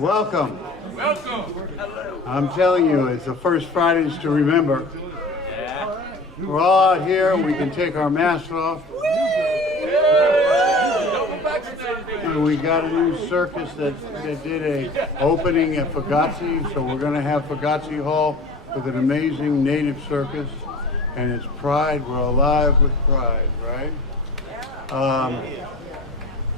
Welcome. Welcome. I'm telling you, it's the first Fridays to remember. We're all out here, we can take our masks off. And we got a new circus that did a opening at Fagazzi, so we're going to have Fagazzi Hall with an amazing native circus. And it's pride, we're alive with pride, right?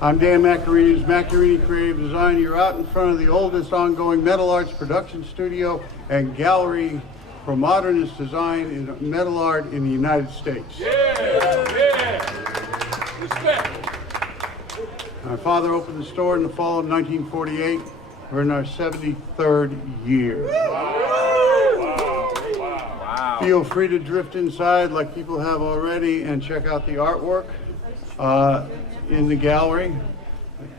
I'm Dan Macchiarini's Macchiarini Creative Design. You're out in front of the oldest ongoing metal arts production studio and gallery for modernist design in metal art in the United States. Yeah. Respect. My father opened the store in the fall of 1948. We're in our 73rd year. Wow. Feel free to drift inside like people have already and check out the artwork in the gallery.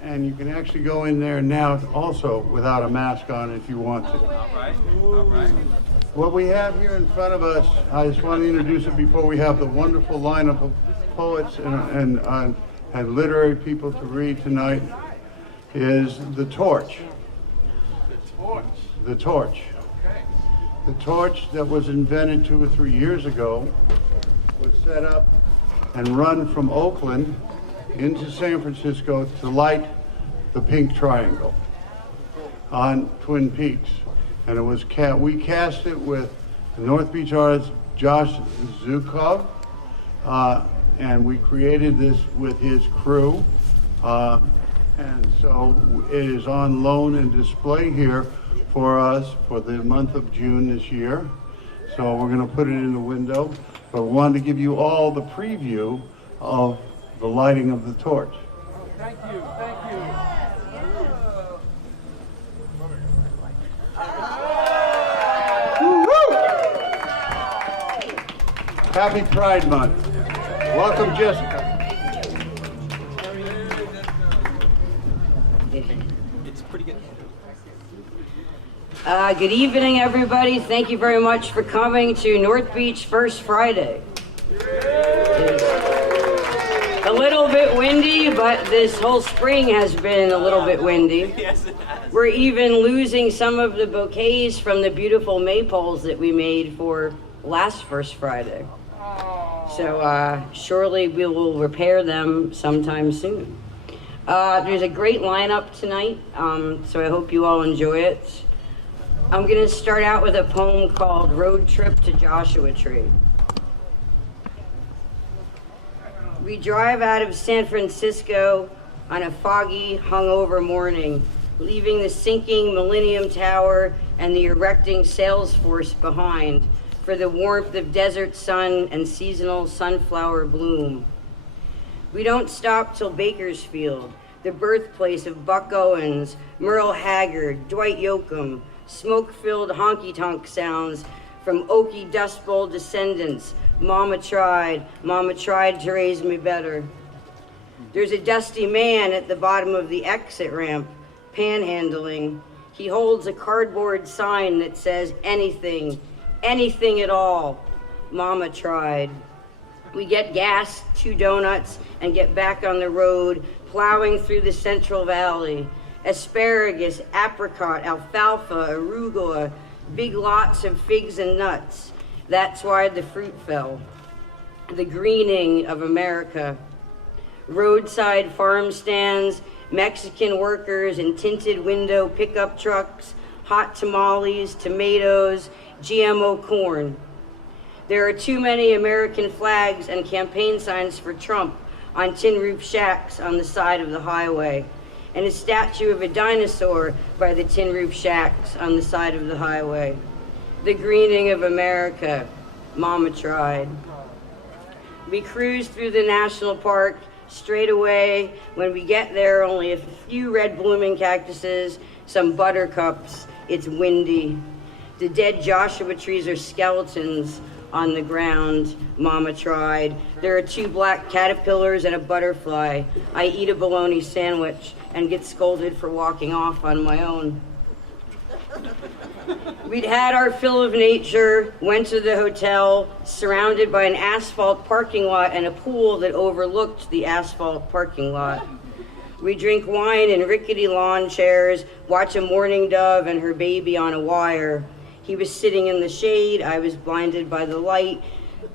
And you can actually go in there now also without a mask on if you want to. All right. What we have here in front of us, I just want to introduce it before we have the wonderful lineup of poets and literary people to read tonight, is The Torch. The Torch. Okay. The torch that was invented 2 or 3 years ago was set up and run from Oakland into San Francisco to light the pink triangle on Twin Peaks. And it was we cast it with the North Beach artist Josh Zukov, and we created this with his crew. And so it is on loan and display here for us for the month of June this year. So we're going to put it in the window, but we wanted to give you all the preview of the lighting of the torch. Thank you. Happy Pride Month. Welcome, Jessica. It's pretty good. Good evening, everybody. Thank you very much for coming to North Beach First Friday. It's a little bit windy, but this whole spring has been a little bit windy. Yes, it has. We're even losing some of the bouquets from the beautiful maypoles that we made for last First Friday. So surely we will repair them sometime soon. There's a great lineup tonight, so I hope you all enjoy it. I'm going to start out with a poem called Road Trip to Joshua Tree. We drive out of San Francisco on a foggy, hungover morning, leaving the sinking Millennium Tower and the erecting Salesforce behind for the warmth of desert sun and seasonal sunflower bloom. We don't stop till Bakersfield, the birthplace of Buck Owens, Merle Haggard, Dwight Yoakam, smoke-filled honky-tonk sounds from Okie Dust Bowl descendants. Mama tried to raise me better. There's a dusty man at the bottom of the exit ramp, panhandling. He holds a cardboard sign that says anything at all. Mama tried. We get gas, 2 donuts, and get back on the road, plowing through the Central Valley. Asparagus, apricot, alfalfa, arugula, big lots of figs and nuts. That's why the fruit fell. The greening of America. Roadside farm stands, Mexican workers in tinted window pickup trucks, hot tamales, tomatoes, GMO corn. There are too many American flags and campaign signs for Trump on tin roof shacks on the side of the highway, and a statue of a dinosaur by the tin roof shacks on the side of the highway. The greening of America, Mama tried. We cruise through the national park. Straight away, when we get there, only a few red blooming cactuses, some buttercups. It's windy. The dead Joshua trees are skeletons on the ground. Mama tried. There are 2 black caterpillars and a butterfly. I eat a bologna sandwich and get scolded for walking off on my own. We'd had our fill of nature, went to the hotel, surrounded by an asphalt parking lot and a pool that overlooked the asphalt parking lot. We drink wine in rickety lawn chairs, watch a mourning dove and her baby on a wire. He was sitting in the shade, I was blinded by the light.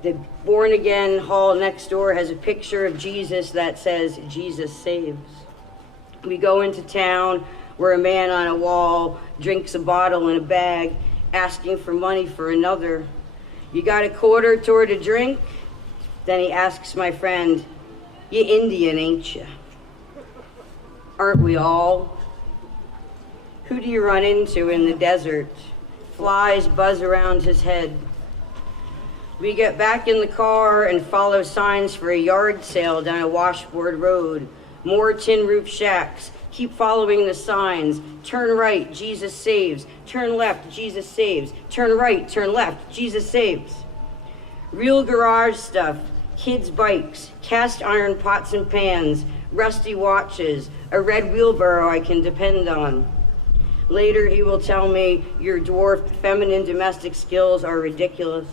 The born-again hall next door has a picture of Jesus that says, Jesus saves. We go into town where a man on a wall drinks a bottle in a bag, asking for money for another. You got a quarter toward a drink? Then he asks my friend, you Indian, ain't you? Aren't we all? Who do you run into in the desert? Flies buzz around his head. We get back in the car and follow signs for a yard sale down a washboard road. More tin roof shacks. Keep following the signs. Turn right, Jesus saves. Turn left, Jesus saves. Turn right, turn left, Jesus saves. Real garage stuff. Kids' bikes, cast iron pots and pans, rusty watches, a red wheelbarrow I can depend on. Later he will tell me your dwarfed feminine domestic skills are ridiculous.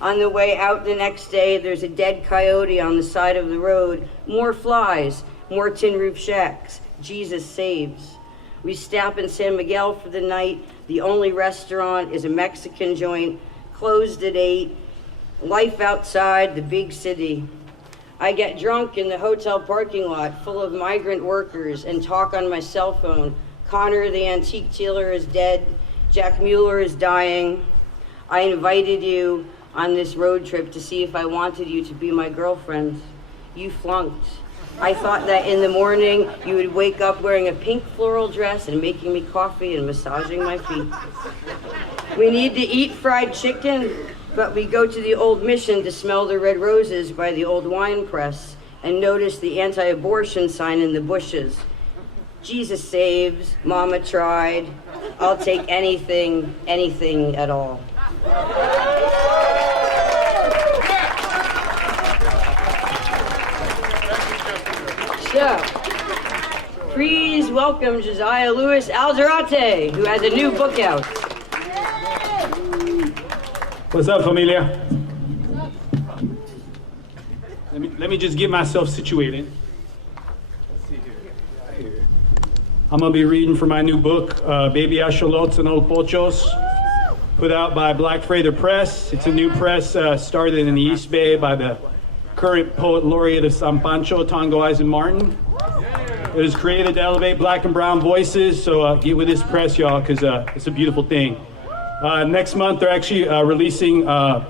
On the way out the next day, there's a dead coyote on the side of the road. More flies, more tin roof shacks. Jesus saves. We stop in San Miguel for the night. The only restaurant is a Mexican joint, closed at 8. Life outside the big city. I get drunk in the hotel parking lot full of migrant workers and talk on my cell phone. Connor, the antique dealer, is dead. Jack Mueller is dying. I invited you on this road trip to see if I wanted you to be my girlfriend. You flunked. I thought that in the morning you would wake up wearing a pink floral dress and making me coffee and massaging my feet. We need to eat fried chicken, but we go to the old mission to smell the red roses by the old wine press and notice the anti-abortion sign in the bushes. Jesus saves, Mama tried. I'll take anything, anything at all. So, please welcome Josiah Louis Alzarate, who has a new book out. What's up, familia? Let me just get myself situated. Let's see here. I'm gonna be reading from my new book, Baby Axolots and Old Pochos, put out by Black Freighter Press. It's a new press started in the East Bay by the current poet laureate of San Pancho, Tongo Eisen Martin. It was created to elevate black and brown voices, so get with this press, y'all, because it's a beautiful thing. Next month, they're actually releasing the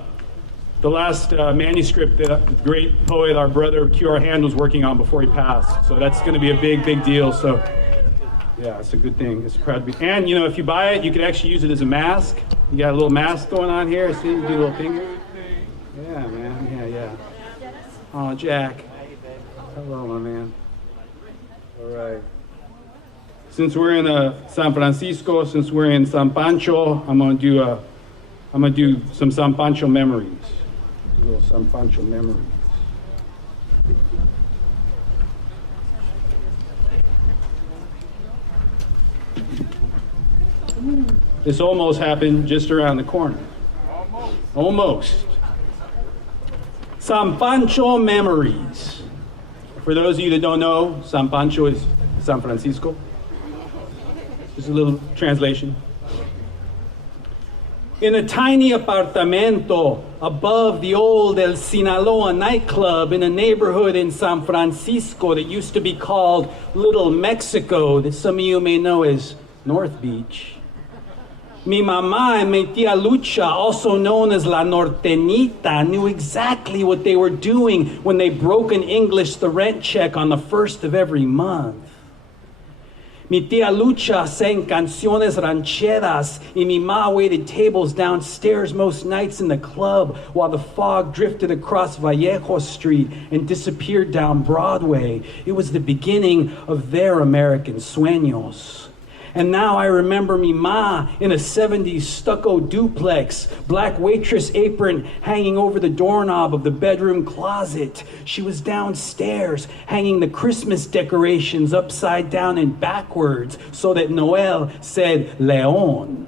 last manuscript that the great poet, our brother Q.R. Hand, was working on before he passed. So that's going to be a big, big deal. So yeah, it's a good thing. It's proud to be. And you know, if you buy it, you can actually use it as a mask. You got a little mask going on here. See, you do a little thing. Yeah, man. Yeah. Oh, Jack. Hello, my man. All right. Since we're in San Francisco, since we're in San Pancho, I'm gonna do some San Pancho memories. A little San Pancho memories. This almost happened just around the corner. Almost. San Pancho memories. For those of you that don't know, San Pancho is San Francisco. Just a little translation. In a tiny apartamento above the old El Sinaloa nightclub in a neighborhood in San Francisco that used to be called Little Mexico, that some of you may know as North Beach. Mi mamá and mi tía Lucha, also known as La Norteñita, knew exactly what they were doing when they broke in English the rent check on the first of every month. Mi tía Lucha sang canciones rancheras, y mi ma waited tables downstairs most nights in the club while the fog drifted across Vallejo Street and disappeared down Broadway. It was the beginning of their American sueños. And now I remember mi ma in a 70s stucco duplex, black waitress apron hanging over the doorknob of the bedroom closet. She was downstairs hanging the Christmas decorations upside down and backwards so that Noel said Leon.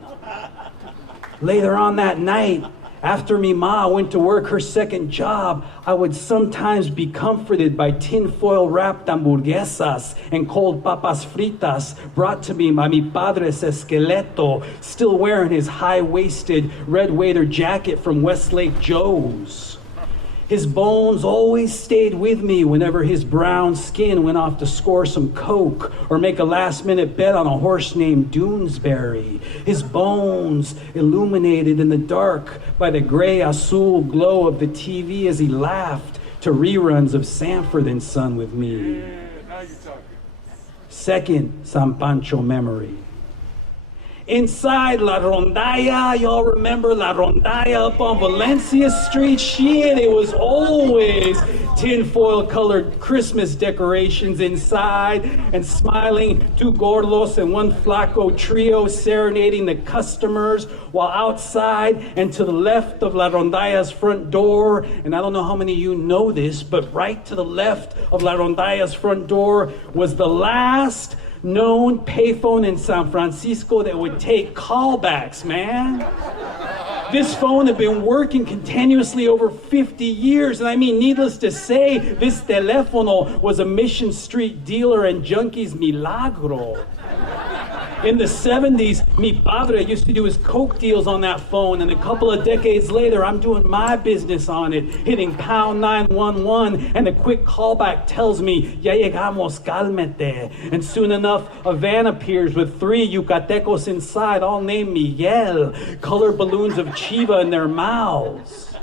Later on that night, After me ma went to work her second job, I would sometimes be comforted by tinfoil wrapped hamburguesas and cold papas fritas brought to me by mi padre's esqueleto, still wearing his high-waisted red waiter jacket from Westlake Joe's. His bones always stayed with me whenever his brown skin went off to score some coke or make a last-minute bet on a horse named Doonesbury. His bones illuminated in the dark by the gray-azul glow of the TV as he laughed to reruns of Sanford and Son with me. Now you're talking. Second San Pancho memory. Inside La Rondalla, y'all remember La Rondalla up on Valencia Street? Shit, it was always tinfoil colored Christmas decorations inside and smiling two gordos and one flaco trio serenading the customers, while outside and to the left of La Rondalla's front door, and I don't know how many of you know this, but right to the left of La Rondalla's front door was the last known payphone in San Francisco that would take callbacks, man. This phone had been working continuously over 50 years, and I mean, needless to say, this teléfono was a Mission Street dealer and junkie's milagro. In the 70s, mi padre used to do his coke deals on that phone, and a couple of decades later, I'm doing my business on it, hitting pound 911, and a quick callback tells me, ya llegamos, cálmate. And soon enough, a van appears with 3 Yucatecos inside, all named Miguel, colored balloons of Chiva in their mouths.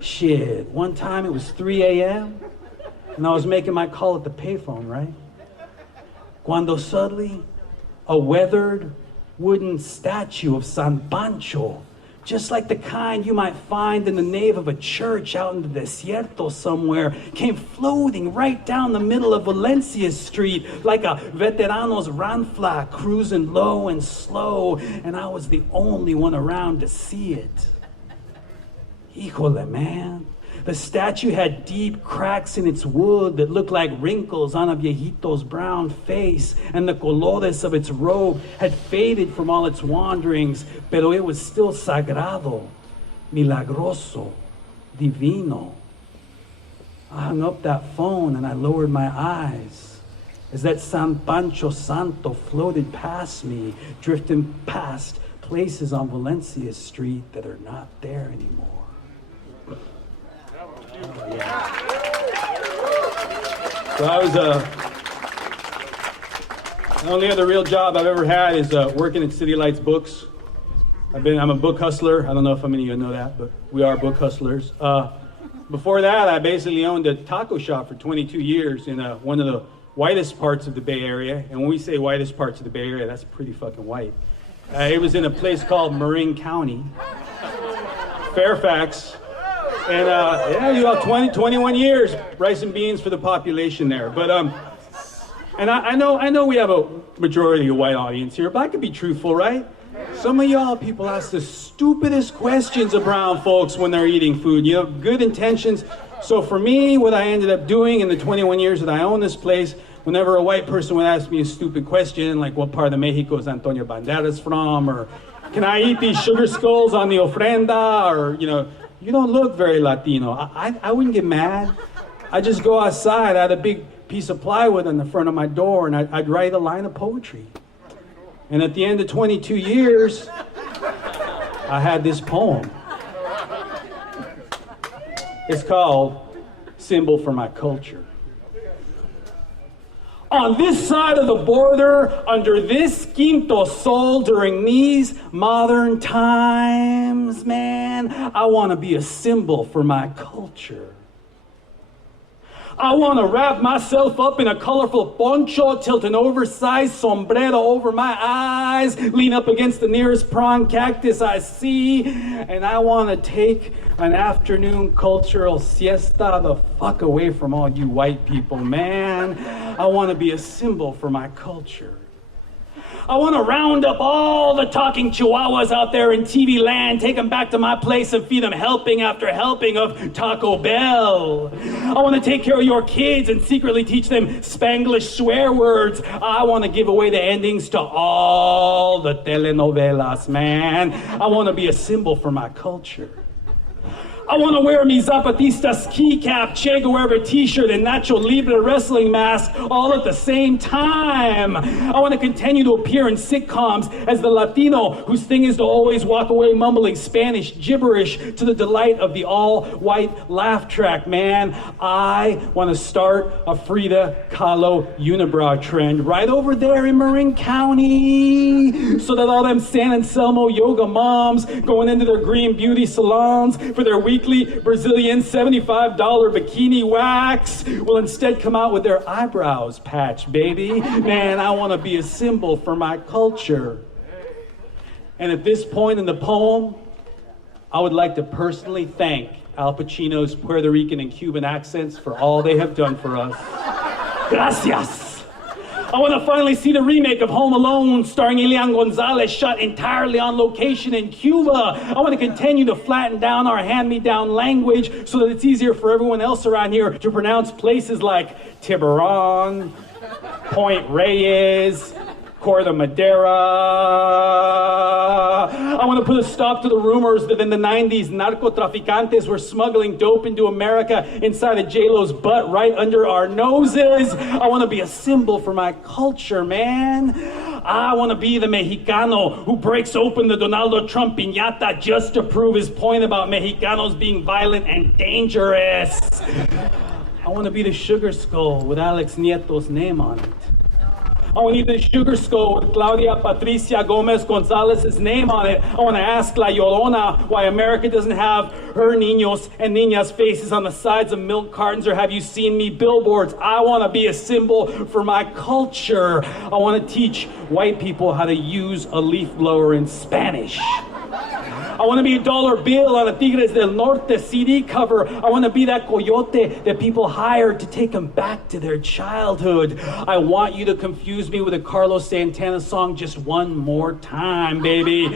Shit, one time it was 3 a.m., and I was making my call at the payphone, right? Cuando suddenly, a weathered wooden statue of San Pancho, just like the kind you might find in the nave of a church out in the desierto somewhere, came floating right down the middle of Valencia Street like a veteranos ranfla cruising low and slow, and I was the only one around to see it. Híjole, man. The statue had deep cracks in its wood that looked like wrinkles on a viejito's brown face, and the colores of its robe had faded from all its wanderings, pero it was still sagrado, milagroso, divino. I hung up that phone and I lowered my eyes as that San Pancho Santo floated past me, drifting past places on Valencia Street that are not there anymore. So I was, the only other real job I've ever had is working at City Lights Books. I'm a book hustler. I don't know if many of you know that, but we are book hustlers. Before that, I basically owned a taco shop for 22 years in one of the whitest parts of the Bay Area. And when we say whitest parts of the Bay Area, that's pretty fucking white. It was in a place called Marin County, Fairfax. And yeah, you know, 21 years, rice and beans for the population there. But and I know we have a majority of white audience here, but I could be truthful, right? Some of y'all people ask the stupidest questions of brown folks when they're eating food. You know, good intentions. So for me, what I ended up doing in the 21 years that I own this place, whenever a white person would ask me a stupid question, like what part of Mexico is Antonio Banderas from, or can I eat these sugar skulls on the ofrenda, or, you know, you don't look very Latino. I wouldn't get mad. I'd just go outside. I had a big piece of plywood on the front of my door, and I'd write a line of poetry. And at the end of 22 years, I had this poem. It's called Symbol for My Culture. On this side of the border, under this quinto sol, during these modern times, man, I want to be a symbol for my culture. I want to wrap myself up in a colorful poncho, tilt an oversized sombrero over my eyes, lean up against the nearest prawn cactus I see, and I want to take an afternoon cultural siesta the fuck away from all you white people, man. I want to be a symbol for my culture. I want to round up all the talking chihuahuas out there in TV land, take them back to my place and feed them helping after helping of Taco Bell. I want to take care of your kids and secretly teach them Spanglish swear words. I want to give away the endings to all the telenovelas, man. I want to be a symbol for my culture. I want to wear mi Zapatista ski cap, Che Guevara t-shirt, and Nacho Libre wrestling mask all at the same time. I want to continue to appear in sitcoms as the Latino whose thing is to always walk away mumbling Spanish gibberish to the delight of the all-white laugh track, man. I want to start a Frida Kahlo unibrow trend right over there in Marin County so that all them San Anselmo yoga moms going into their green beauty salons for their weekly Brazilian $75 bikini wax will instead come out with their eyebrows patched, baby. Man, I want to be a symbol for my culture. And at this point in the poem, I would like to personally thank Al Pacino's Puerto Rican and Cuban accents for all they have done for us. Gracias. I want to finally see the remake of Home Alone starring Elian Gonzalez shot entirely on location in Cuba. I want to continue to flatten down our hand-me-down language so that it's easier for everyone else around here to pronounce places like Tiburon, Point Reyes, Corte Madera. I want to put a stop to the rumors that in the 90s, narcotraficantes were smuggling dope into America inside of J-Lo's butt right under our noses. I want to be a symbol for my culture, man. I want to be the Mexicano who breaks open the Donald Trump piñata just to prove his point about Mexicanos being violent and dangerous. I want to be the sugar skull with Alex Nieto's name on it. I want to eat the sugar skull with Claudia Patricia Gomez Gonzalez's name on it. I want to ask La Llorona why America doesn't have her niños and niñas faces on the sides of milk cartons or have you seen me billboards. I want to be a symbol for my culture. I want to teach white people how to use a leaf blower in Spanish. I want to be a dollar bill on a Tigres del Norte CD cover. I want to be that coyote that people hire to take them back to their childhood. I want you to confuse me with a Carlos Santana song just one more time, baby.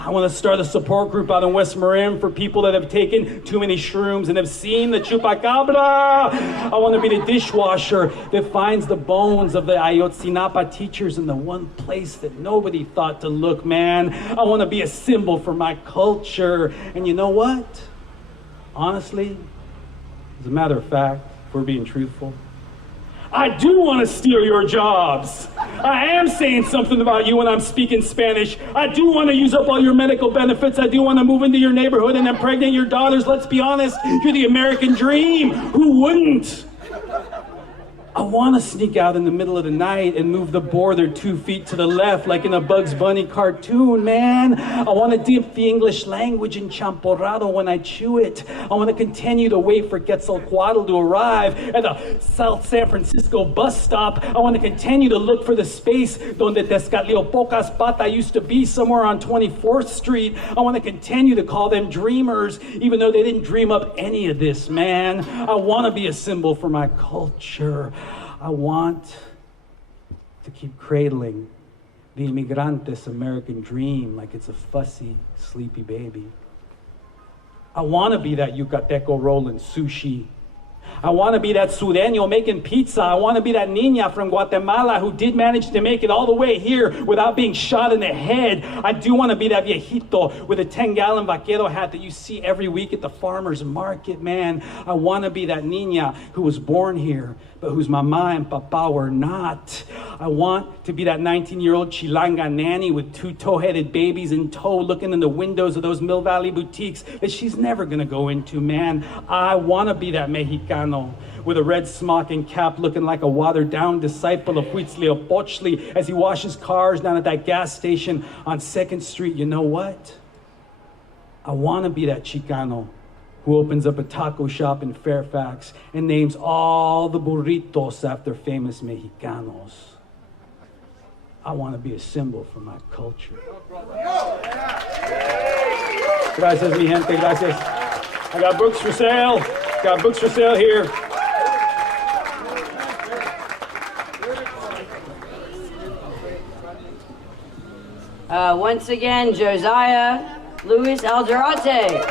I want to start a support group out in West Marin for people that have taken too many shrooms and have seen the chupacabra. I want to be the dishwasher that finds the bones of the Ayotzinapa teachers in the one place that nobody thought to look, man. I want to be a symbol for my culture. And you know what? Honestly, as a matter of fact, if we're being truthful, I do want to steal your jobs. I am saying something about you when I'm speaking Spanish. I do want to use up all your medical benefits. I do want to move into your neighborhood and impregnate your daughters. Let's be honest, you're the American dream. Who wouldn't? I want to sneak out in the middle of the night and move the border 2 feet to the left like in a Bugs Bunny cartoon, man. I want to dip the English language in champorrado when I chew it. I want to continue to wait for Quetzalcoatl to arrive at the South San Francisco bus stop. I want to continue to look for the space donde Tezcatlipocas Pata used to be somewhere on 24th Street. I want to continue to call them dreamers, even though they didn't dream up any of this, man. I want to be a symbol for my culture. I want to keep cradling the inmigrantes American dream like it's a fussy, sleepy baby. I want to be that Yucateco rolling sushi. I want to be that Sureño making pizza. I want to be that niña from Guatemala who did manage to make it all the way here without being shot in the head. I do want to be that viejito with a 10-gallon vaquero hat that you see every week at the farmer's market, man. I want to be that niña who was born here, but whose mama and papa were not. I want to be that 19-year-old Chilanga nanny with 2 tow-headed babies in tow looking in the windows of those Mill Valley boutiques that she's never going to go into, man. I want to be that Mexicano with a red smock and cap looking like a watered-down disciple of Huitzlipochtli as he washes cars down at that gas station on 2nd Street. You know what? I want to be that Chicano who opens up a taco shop in Fairfax and names all the burritos after famous Mexicanos. I want to be a symbol for my culture. Gracias, mi gente, gracias. I got books for sale. Got books for sale here. Once again, Josiah Luis Alderate.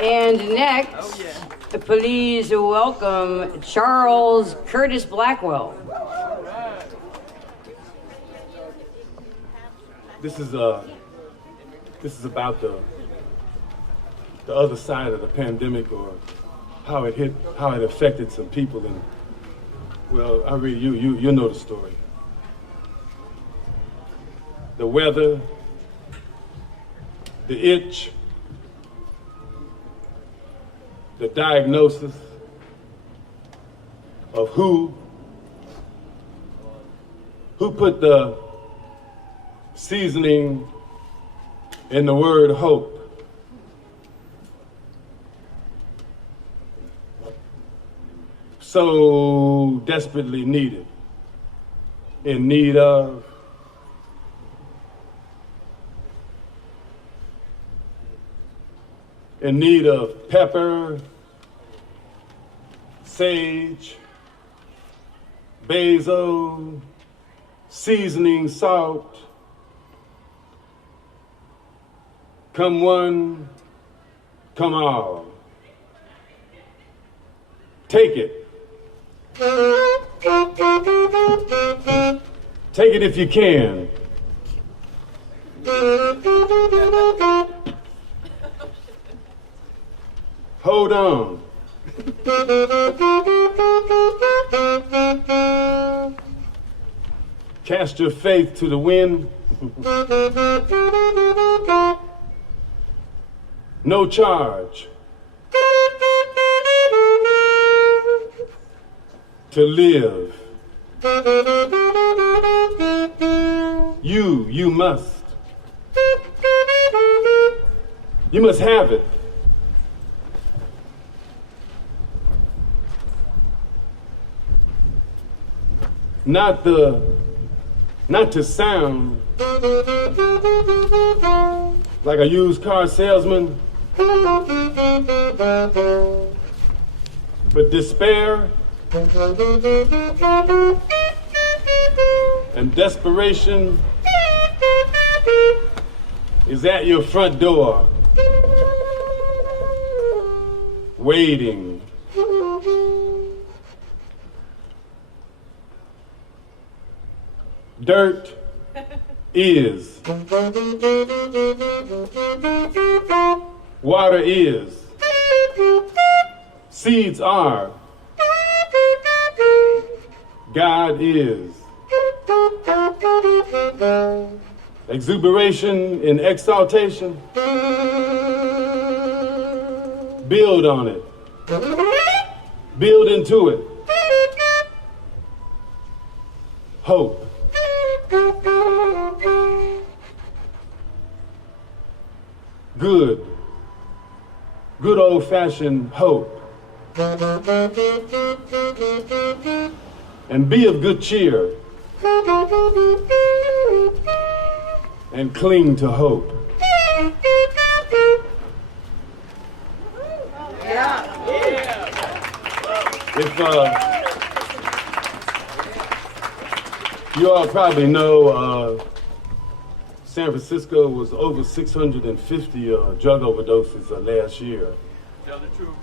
And next, please welcome Charles Curtis Blackwell. This is about the other side of the pandemic, or how it affected some people. And well, I read you know the story. The weather, the itch, the diagnosis of who put the seasoning in the word hope. So desperately needed, in need of. In need of pepper, sage, basil, seasoning, salt. Come one, come all. Take it. Take it if you can. Hold on. Cast your faith to the wind. No charge. To live. You must. You must have it. Not to sound like a used car salesman, but despair and desperation is at your front door, waiting. Dirt is. Water is. Seeds are. God is. Exuberation and exaltation. Build on it. Build into it. Hope. Good old-fashioned hope. And be of good cheer. And cling to hope. If you all probably know, San Francisco was over 650 drug overdoses last year. Tell the truth.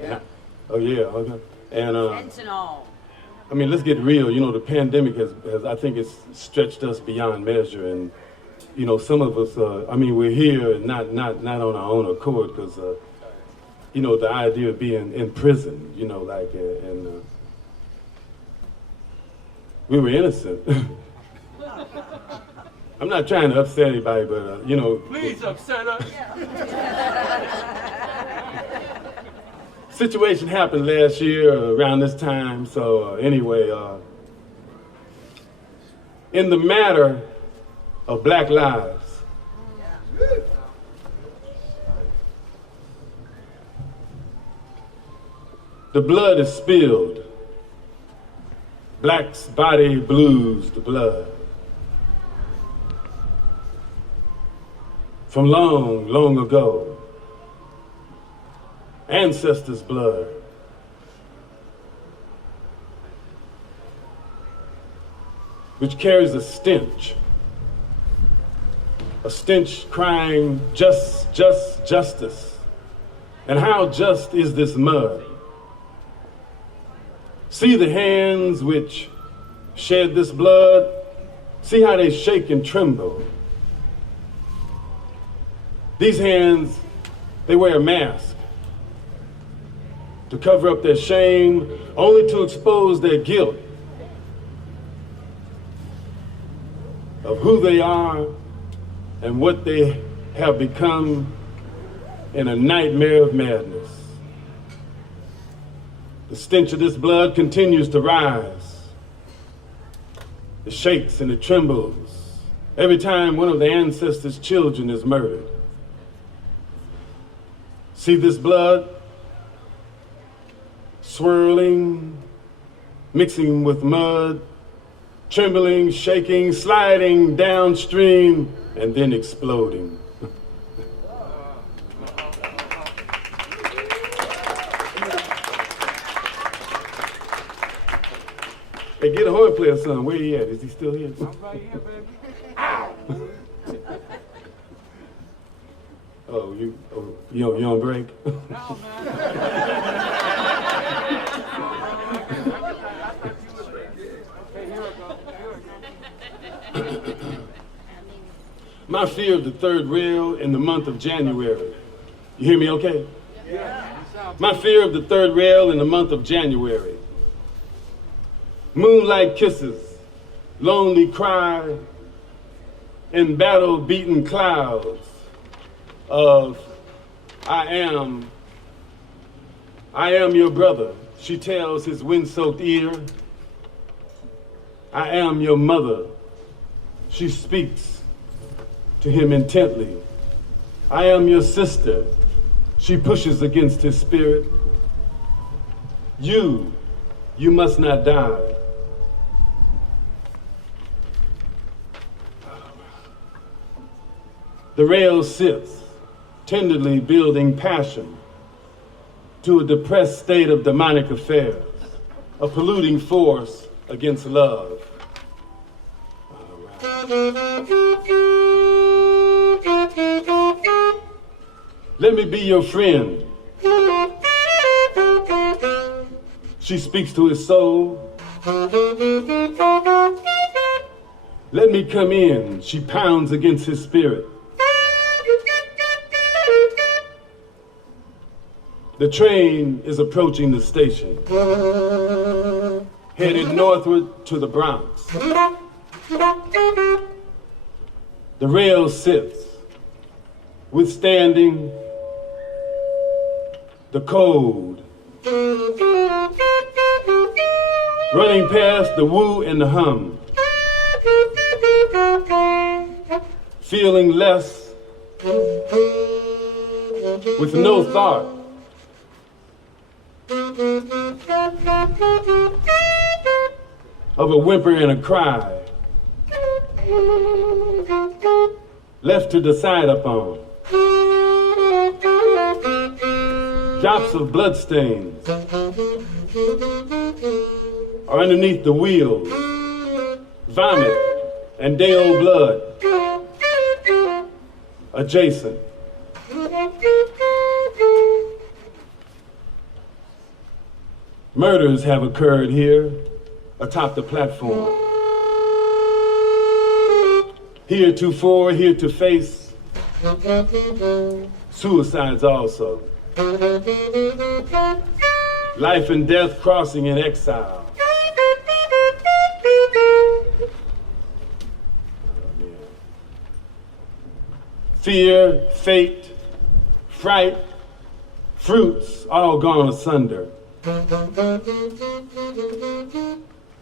Yeah. Oh yeah, okay. And Fentanyl. I mean, let's get real. You know, the pandemic has I think it's stretched us beyond measure, and you know, some of us. I mean, we're here not on our own accord, because you know, the idea of being in prison. You know, like and we were innocent. I'm not trying to upset anybody, but you know. Please upset us. Situation happened last year around this time. So anyway, in the matter of Black lives, the blood is spilled. Black's body blues the blood. From long, long ago. Ancestors' blood. which carries a stench crying justice. And how just is this mud? See the hands which shed this blood. See how they shake and tremble. These hands, they wear a mask to cover up their shame, only to expose their guilt of who they are and what they have become in a nightmare of madness. The stench of this blood continues to rise. It shakes and it trembles every time one of the ancestors' children is murdered. See this blood swirling, mixing with mud, trembling, shaking, sliding downstream, and then exploding. Hey, get a horn player, son. Where he at? Is he still here? I'm right here, baby. You on break? No, man. Okay, here we go. My fear of the third rail in the month of January. You hear me okay? Yeah. My fear of the third rail in the month of January. Moonlight kisses, lonely cry, and battle-beaten clouds of I am your brother, she tells his wind-soaked ear. I am your mother, she speaks to him intently. I am your sister, she pushes against his spirit. You must not die. The rail sits, tenderly building passion to a depressed state of demonic affairs, a polluting force against love. Let me be your friend. She speaks to his soul. Let me come in. She pounds against his spirit. The train is approaching the station, headed northward to the Bronx. The rail sits, withstanding the cold, running past the woo and the hum, feeling less, with no thought of a whimper and a cry, left to decide upon. Drops of bloodstains are underneath the wheels, vomit and day-old blood adjacent. Murders have occurred here atop the platform. Heretofore, here to face suicides also. Life and death crossing in exile. Fear, fate, fright, fruits all gone asunder.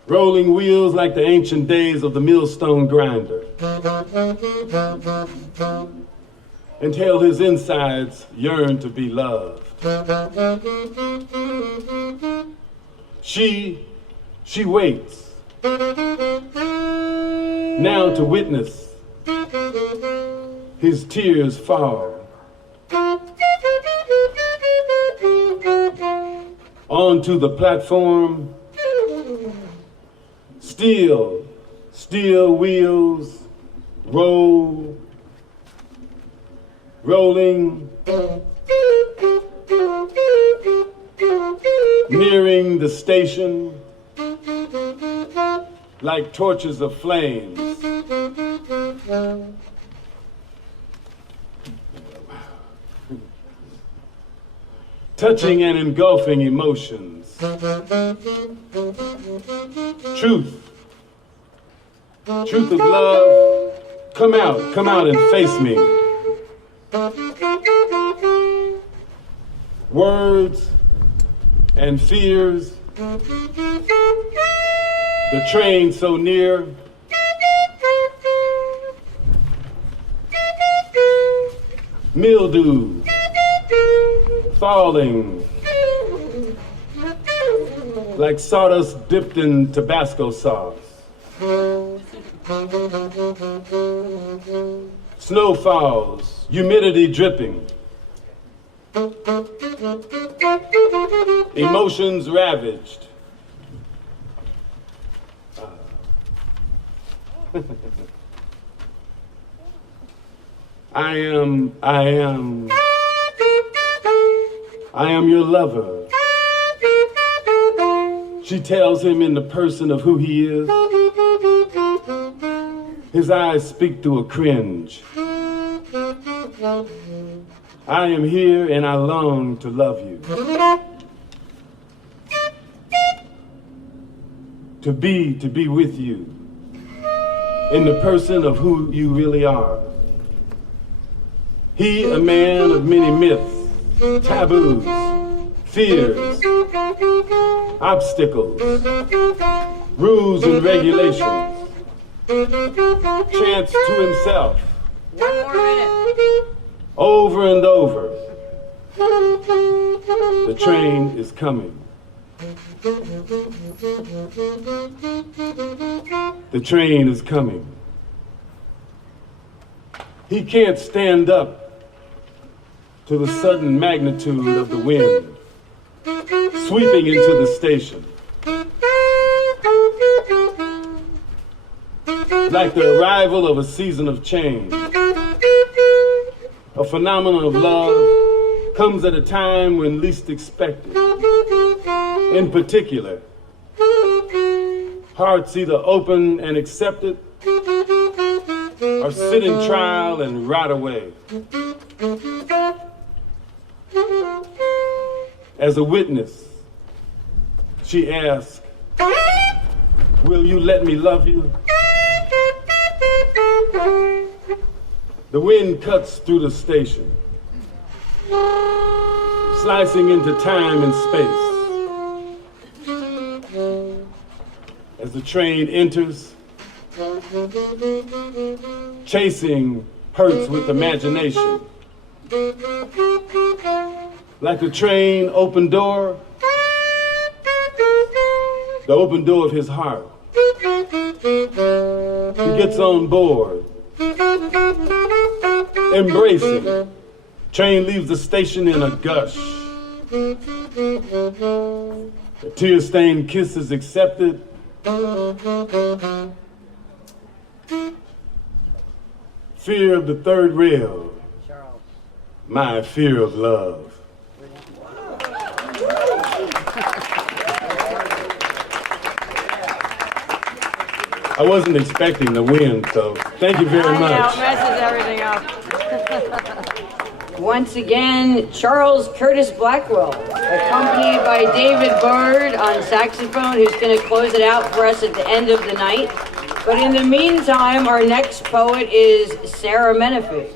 Rolling wheels like the ancient days of the millstone grinder. Until his insides yearn to be loved. She waits. Now to witness his tears fall. Onto the platform, still Steel wheels rolling, nearing the station like torches of flames. Touching and engulfing emotions. Truth of love, come out and face me. Words and fears, the train so near. Mildew, falling, like sawdust dipped in Tabasco sauce. Snow falls, humidity dripping. Emotions ravaged. I am your lover. She tells him in the person of who he is. His eyes speak through a cringe. I am here and I long to love you. To be with you in the person of who you really are. He, a man of many myths, taboos, fears, obstacles, rules and regulations, chants to himself. 1 more minute. Over and over. The train is coming. The train is coming. He can't stand up to the sudden magnitude of the wind sweeping into the station. Like the arrival of a season of change. A phenomenon of love comes at a time when least expected. In particular, hearts either open and accept it or sit in trial and rot away. As a witness, she asked, "Will you let me love you?" The wind cuts through the station, slicing into time and space. As the train enters, chasing hurts with imagination. Like a train open door, the open door of his heart. He gets on board, embracing. Train leaves the station in a gush. A tear-stained kiss is accepted. Fear of the third rail. My fear of love. I wasn't expecting the win, so thank you very much. I know, messes everything up. Once again, Charles Curtis Blackwell, accompanied by David Bard on saxophone, who's going to close it out for us at the end of the night. But in the meantime, our next poet is Sarah Menifee.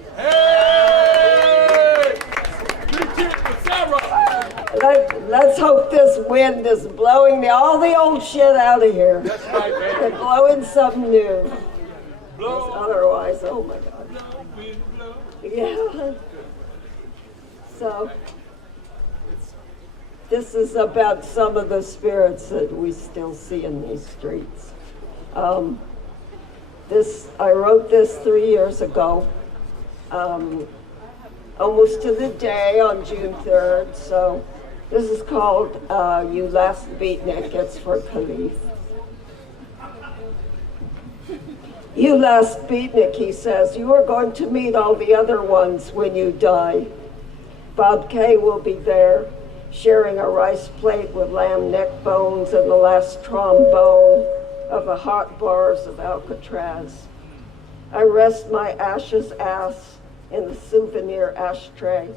Let's hope this wind is blowing all the old shit out of here. That's right, man. And blowing some new. Blow. Otherwise, oh my God. Blow. Yeah. So, this is about some of the spirits that we still see in these streets. I wrote this 3 years ago, almost to the day on June 3rd. So, this is called You Last Beatnik. It's for Khalif. You last beatnik, he says, you are going to meet all the other ones when you die. Bob Kay will be there, sharing a rice plate with lamb neck bones and the last trombone of the hot bars of Alcatraz. I rest my ashes ass in the souvenir ashtray.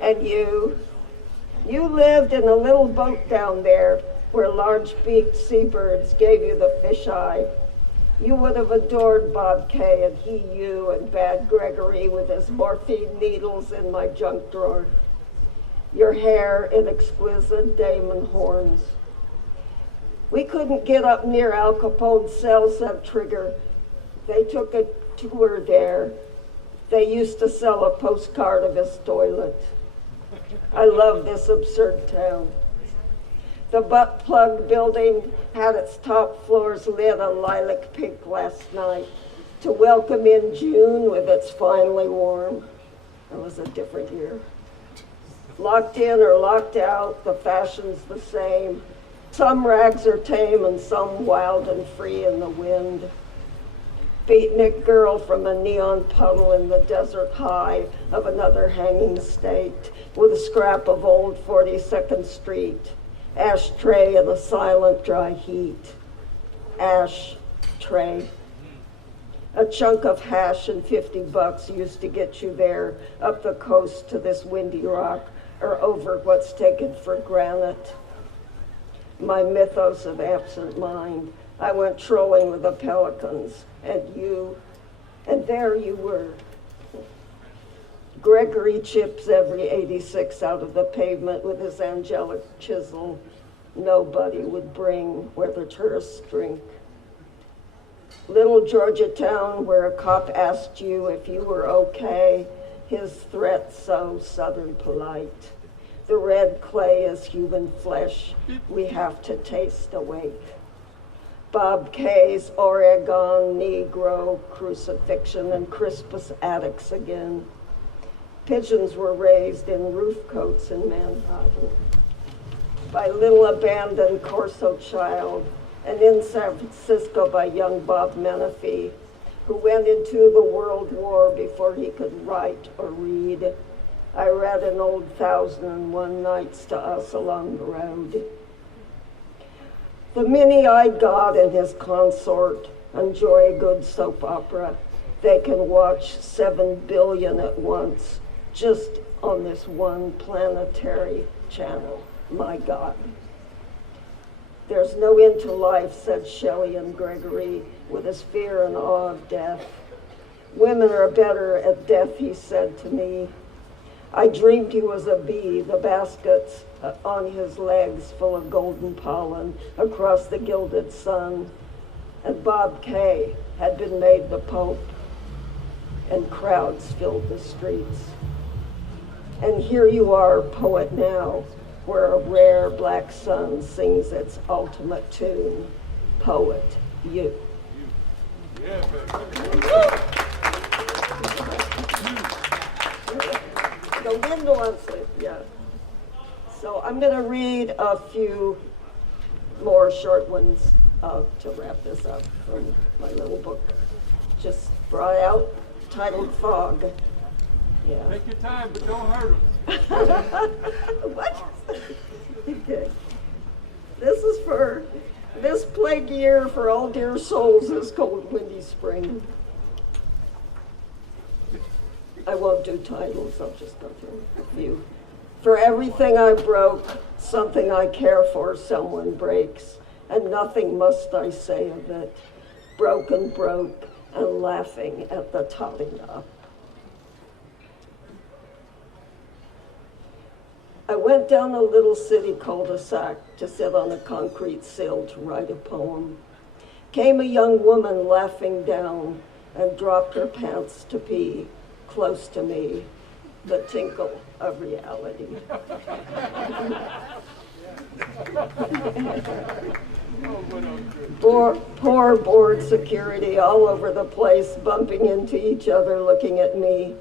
And you lived in a little boat down there where large-beaked seabirds gave you the fisheye. You would have adored Bob Kay and he you and Bad Gregory with his morphine needles in my junk drawer. Your hair in exquisite Damon horns. We couldn't get up near Al Capone's cell, said Trigger. They took a tour there. They used to sell a postcard of his toilet. I love this absurd town. The butt plug building had its top floors lit a lilac pink last night to welcome in June with its finally warm. It was a different year. Locked in or locked out, the fashion's the same. Some rags are tame and some wild and free in the wind. Beatnik girl from a neon puddle in the desert high of another hanging state with a scrap of old 42nd Street. Ashtray in the silent dry heat. Ash tray. A chunk of hash and $50 used to get you there up the coast to this windy rock or over what's taken for granite. My mythos of absent mind. I went trolling with the pelicans and there you were. Gregory chips every 86 out of the pavement with his angelic chisel. Nobody would bring where the tourists drink. Little Georgia town where a cop asked you if you were okay, his threat so southern polite. The red clay is human flesh we have to taste awake. Bob Kay's Oregon Negro crucifixion and Crispus attics again. Pigeons were raised in roof coats in Manhattan by little abandoned Corso child, and in San Francisco by young Bob Menifee, who went into the World War before he could write or read. I read an old 1001 Nights to us along the road. The many-eyed god and his consort enjoy a good soap opera. They can watch 7 billion at once, just on this one planetary channel. My God. There's no end to life, said Shelley and Gregory, with his fear and awe of death. Women are better at death, he said to me. I dreamed he was a bee, the baskets on his legs full of golden pollen across the gilded sun. And Bob Kay had been made the Pope, and crowds filled the streets. And here you are, poet now, where a rare black sun sings its ultimate tune. Poet, you. Yeah, baby. The wind wants it, yeah. So I'm going to read a few more short ones to wrap this up from my little book. Just brought out, titled Fog. Yeah. Take your time, but don't hurt them. What? Okay. This is for this plague year for all dear souls this cold, windy spring. I won't do titles, I'll just go through a few. For everything I broke, something I care for, someone breaks, and nothing must I say of it. Broken, broke, and laughing at the topping up. I went down a little city cul-de-sac to sit on a concrete sill to write a poem. Came a young woman laughing down and dropped her pants to pee. Close to me, the tinkle of reality. Poor board security all over the place, bumping into each other, looking at me.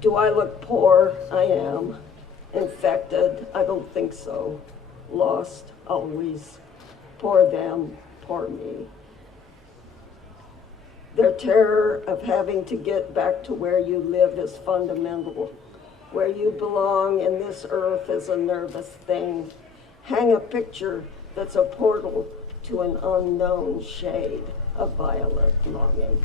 Do I look poor? I am. Infected? I don't think so. Lost? Always. Poor them, poor me. Their terror of having to get back to where you live is fundamental. Where you belong in this earth is a nervous thing. Hang a picture that's a portal to an unknown shade of violet longing.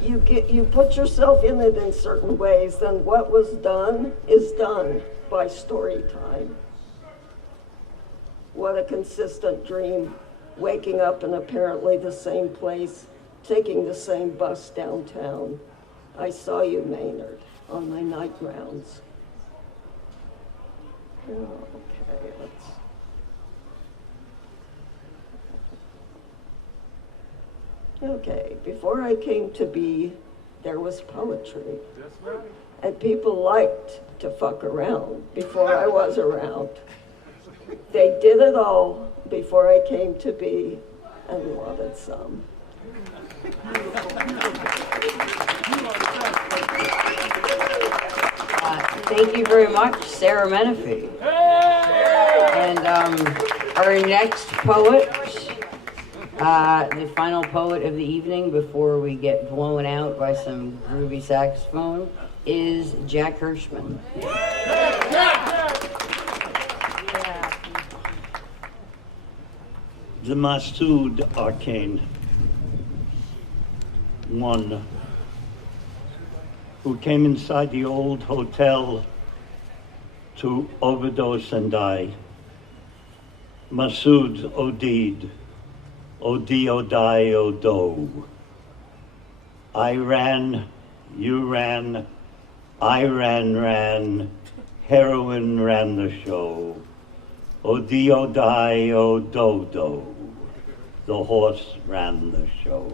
You put yourself in it in certain ways, then what was done is done by story time. What a consistent dream, waking up in apparently the same place, taking the same bus downtown. I saw you, Maynard, on my night rounds. Okay, let's... Okay, before I came to be, there was poetry. That's right. And people liked to fuck around before I was around. They did it all before I came to be and wanted some. Thank you very much, Sarah Menifee. And our next poet, the final poet of the evening before we get blown out by some groovy saxophone, is Jack Hirschman. The Masood Arcane, one who came inside the old hotel to overdose and die. Masood OD'd, O-D, O-Die, O-Do. I ran, you ran, I ran, heroin ran the show. O-D, O-Die, O-Do-Do. The horse ran the show.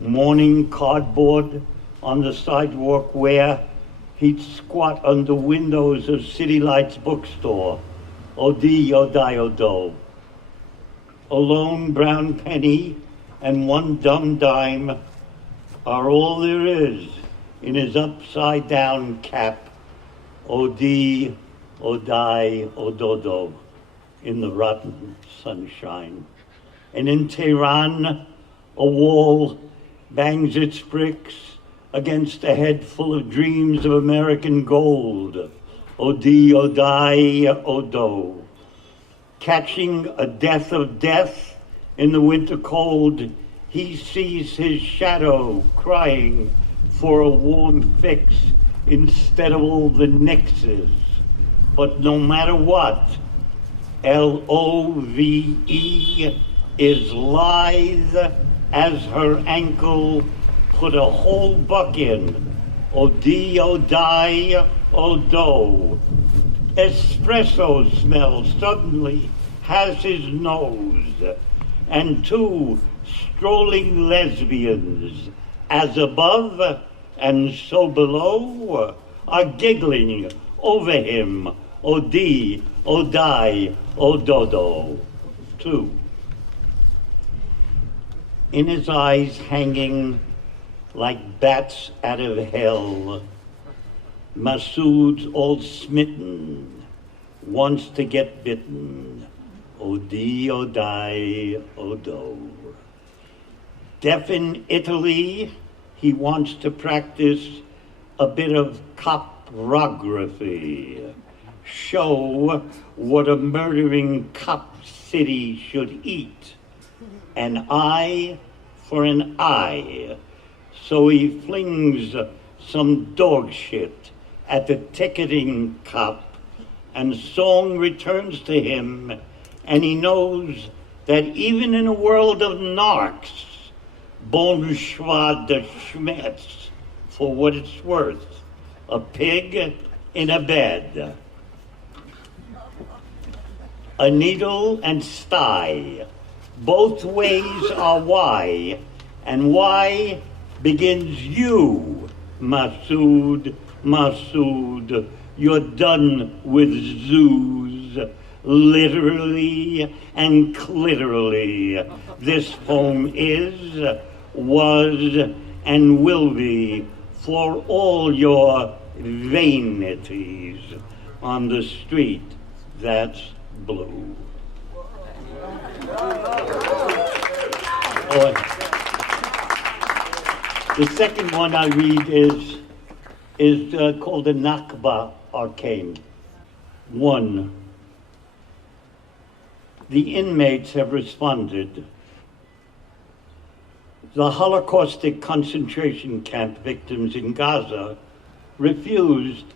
Morning cardboard on the sidewalk where he'd squat under windows of City Lights bookstore. O-D, O-Die, O-Do. A lone brown penny and one dumb dime are all there is in his upside down cap. O-D, O-Die, O-Do-Do in the rotten sunshine. And in Tehran, a wall bangs its bricks against a head full of dreams of American gold. O-D, O-Die, O-Do. Catching a death of death in the winter cold, he sees his shadow crying for a warm fix instead of all the nixes. But no matter what, L-O-V-E is lithe as her ankle put a whole buck in. O-D, O-Die, O-Do. Espresso smell suddenly has his nose, and two strolling lesbians, as above and so below, are giggling over him. O-D, O-Die, O-Do-Do. Two. In his eyes hanging like bats out of hell, Masood's all smitten, wants to get bitten. O-D, O-Die, O-Do. Deaf in Italy, he wants to practice a bit of copography. Show what a murdering cop city should eat. An eye for an eye. So he flings some dog shit at the ticketing cop, and song returns to him, and he knows that even in a world of narcs, bonsoir de schmetz, for what it's worth, a pig in a bed. A needle and sty, both ways are why, and why begins you, Masood, Masood. You're done with zoos, literally and clitorally. This poem is, was, and will be for all your vanities on the street that's blue. The second one I read is called the Nakba Arcane. 1. The inmates have responded. The Holocaustic concentration camp victims in Gaza refused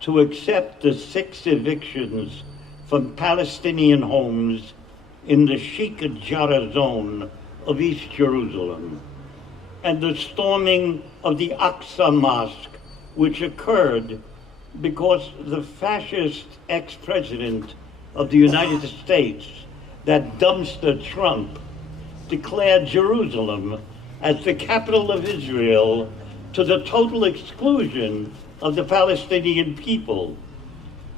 to accept the 6 evictions from Palestinian homes in the Sheikh Jarrah zone of East Jerusalem, and the storming of the Aqsa Mosque, which occurred because the fascist ex-president of the United States, that dumpster Trump, declared Jerusalem as the capital of Israel to the total exclusion of the Palestinian people.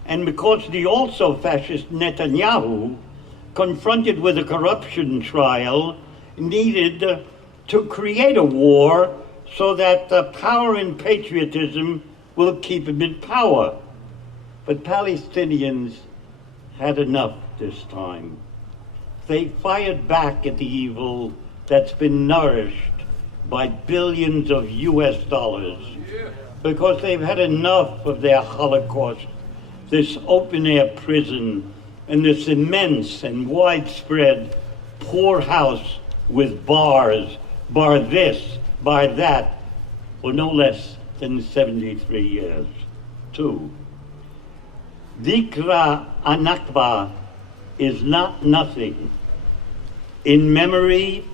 And because the also fascist Netanyahu, confronted with a corruption trial, needed to create a war so that power and patriotism will keep him in power. But Palestinians had enough this time. They fired back at the evil that's been nourished by billions of US dollars, because they've had enough of their Holocaust, this open-air prison, and this immense and widespread poorhouse with bars, bar this, bar that, for no less than 73 years. 2. Dikra Anakba is not nothing. In memory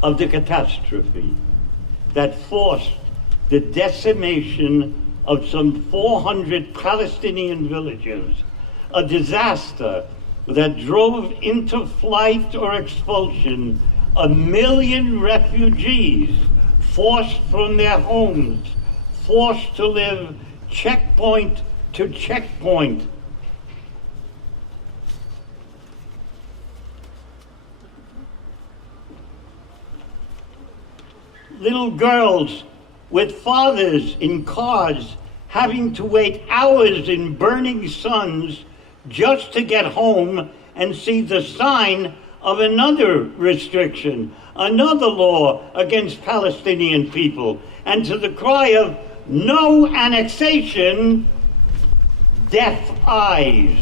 of the catastrophe that forced the decimation of some 400 Palestinian villages, a disaster that drove into flight or expulsion 1 million refugees forced from their homes, forced to live checkpoint to checkpoint. Little girls with fathers in cars having to wait hours in burning suns just to get home and see the sign of another restriction, another law against Palestinian people. And to the cry of no annexation, deaf eyes.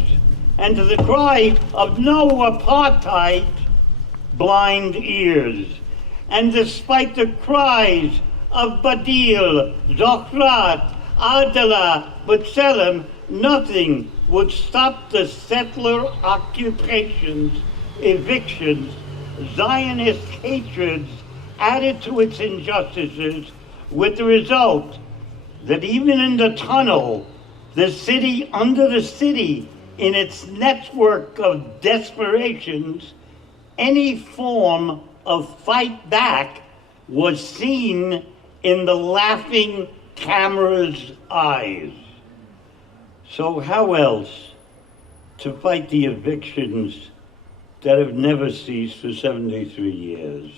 And to the cry of no apartheid, blind ears. And despite the cries of Badil, Zohrat, Adala, B'Tselem, nothing would stop the settler occupations, evictions, Zionist hatreds added to its injustices, with the result that even in the tunnel, the city under the city, in its network of desperations, any form of fight back was seen in the laughing camera's eyes. So how else to fight the evictions that have never ceased for 73 years?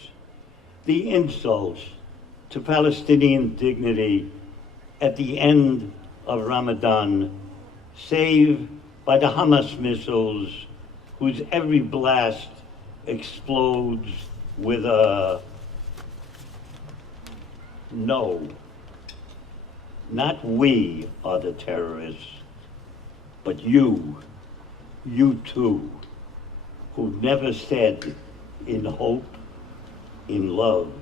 The insults to Palestinian dignity at the end of Ramadan, save by the Hamas missiles whose every blast explodes with a no. Not we are the terrorists, but you too, who never said in hope, in love,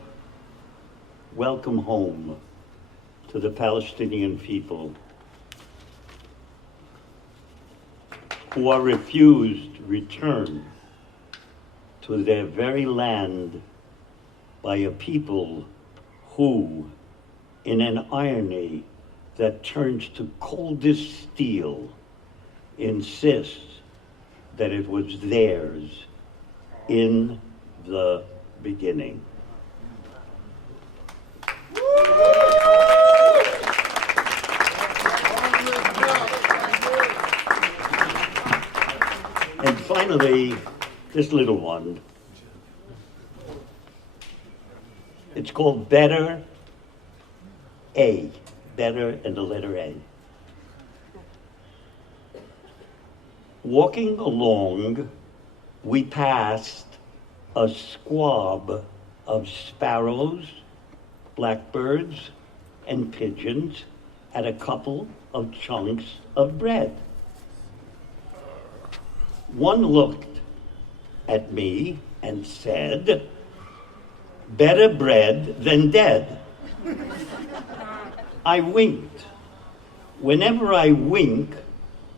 welcome home to the Palestinian people, who are refused return to their very land by a people who, in an irony that turns to coldest steel, insist that it was theirs in the beginning. And finally, this little one. It's called Better A. Better and the letter A. Walking along, we passed a squab of sparrows, blackbirds, and pigeons at a couple of chunks of bread. One looked at me and said, "Better bread than dead." I winked. Whenever I wink,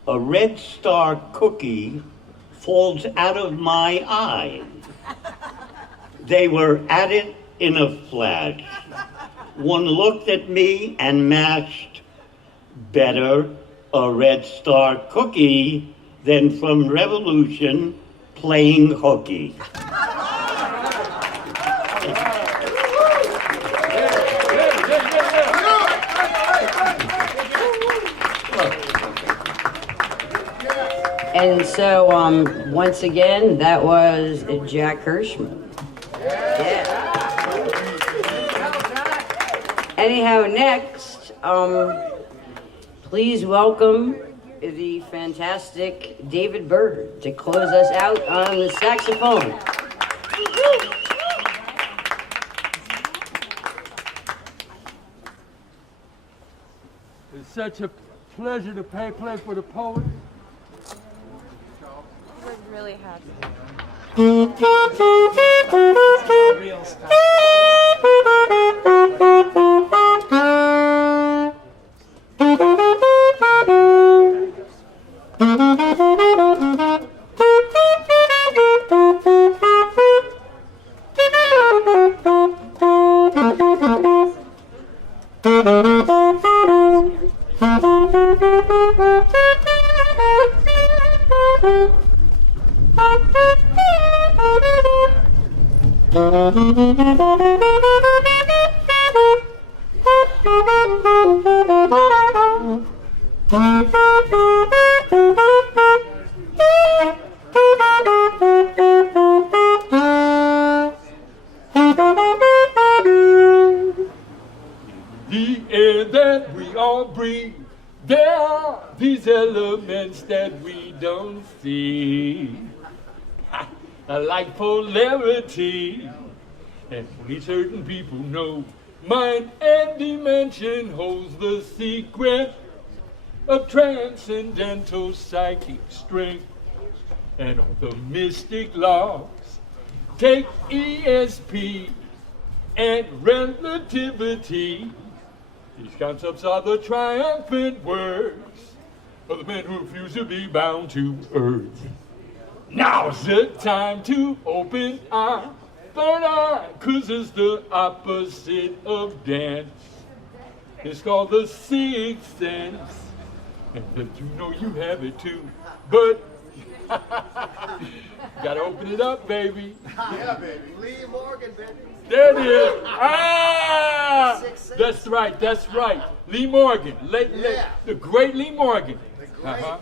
a red star cookie falls out of my eye. They were at it in a flash. One looked at me and mashed, "Better a red star cookie than from Revolution playing hooky." And so, once again, that was Jack Hirschman. Yeah. Anyhow, next, please welcome the fantastic David Bird to close us out on the saxophone. It's such a pleasure to play for the poet. We're really happy. Real stuff. The air that we all breathe, there are these elements that we don't see. Like polarity, and only certain people know. Mind and dimension holds the secret of transcendental psychic strength. And all the mystic laws take ESP and relativity. These concepts are the triumphant words of the men who refuse to be bound to earth. Now's the time to open our third eye, 'cause it's the opposite of dance. It's called the sixth sense. And that you know you have it too. But gotta open it up, baby. Yeah, baby. Lee Morgan, baby. There it is. Ah! That's right, that's right. Lee Morgan. The great Lee Morgan. Uh-huh.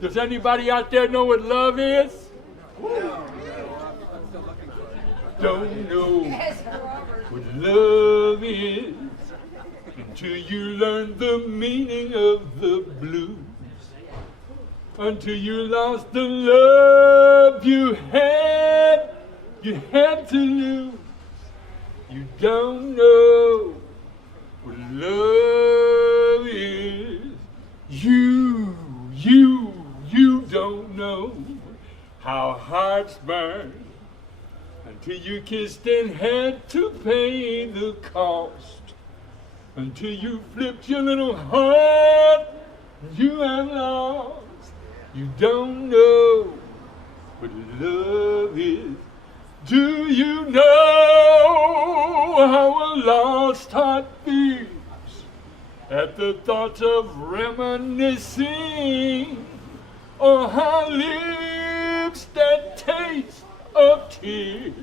Does anybody out there know what love is? don't know what love is until you learn the meaning of the blues. Until you lost the love you had to lose. You don't know what love is. You don't know how hearts burn until you kissed and had to pay the cost. Until you flipped your little heart, you have lost. You don't know what love is. Do you know how a lost heart feels at the thought of reminiscing, or how lips that taste of tears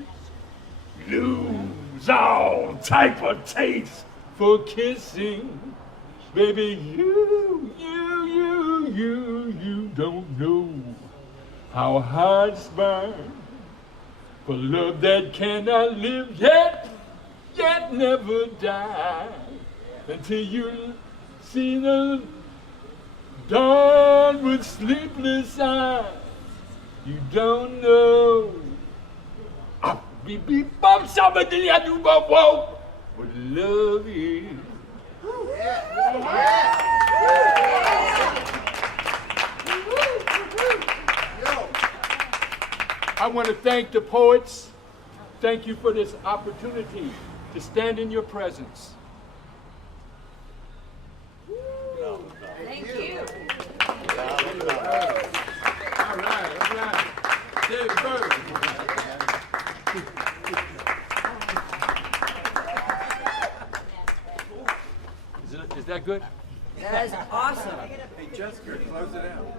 lose all type of taste for kissing? Baby, you don't know how hearts burn for love that cannot live yet never die. Until you see the dawn with sleepless eyes, you don't know. Beep beep bum somebody I do bum whoa. What love is. I want to thank the poets. Thank you for this opportunity to stand in your presence. Thank you. All right. David Bird. Is that good? That is awesome. Hey, Jessica, close it out.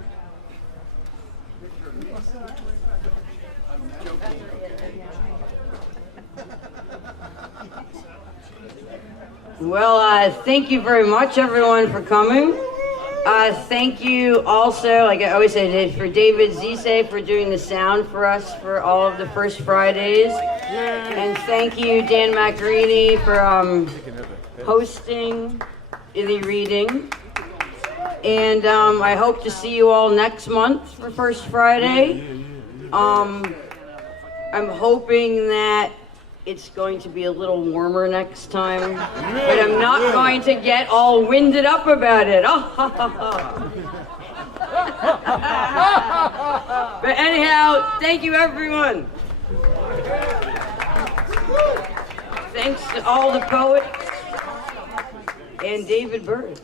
Well, thank you very much, everyone, for coming. Thank you also, like I always say, for David Zise for doing the sound for us for all of the first Fridays. And thank you, Dan Macchiarini, for hosting the reading. And I hope to see you all next month for First Friday. I'm hoping that it's going to be a little warmer next time, but I'm not going to get all winded up about it. But anyhow, thank you, everyone. Thanks to all the poets and David Bird.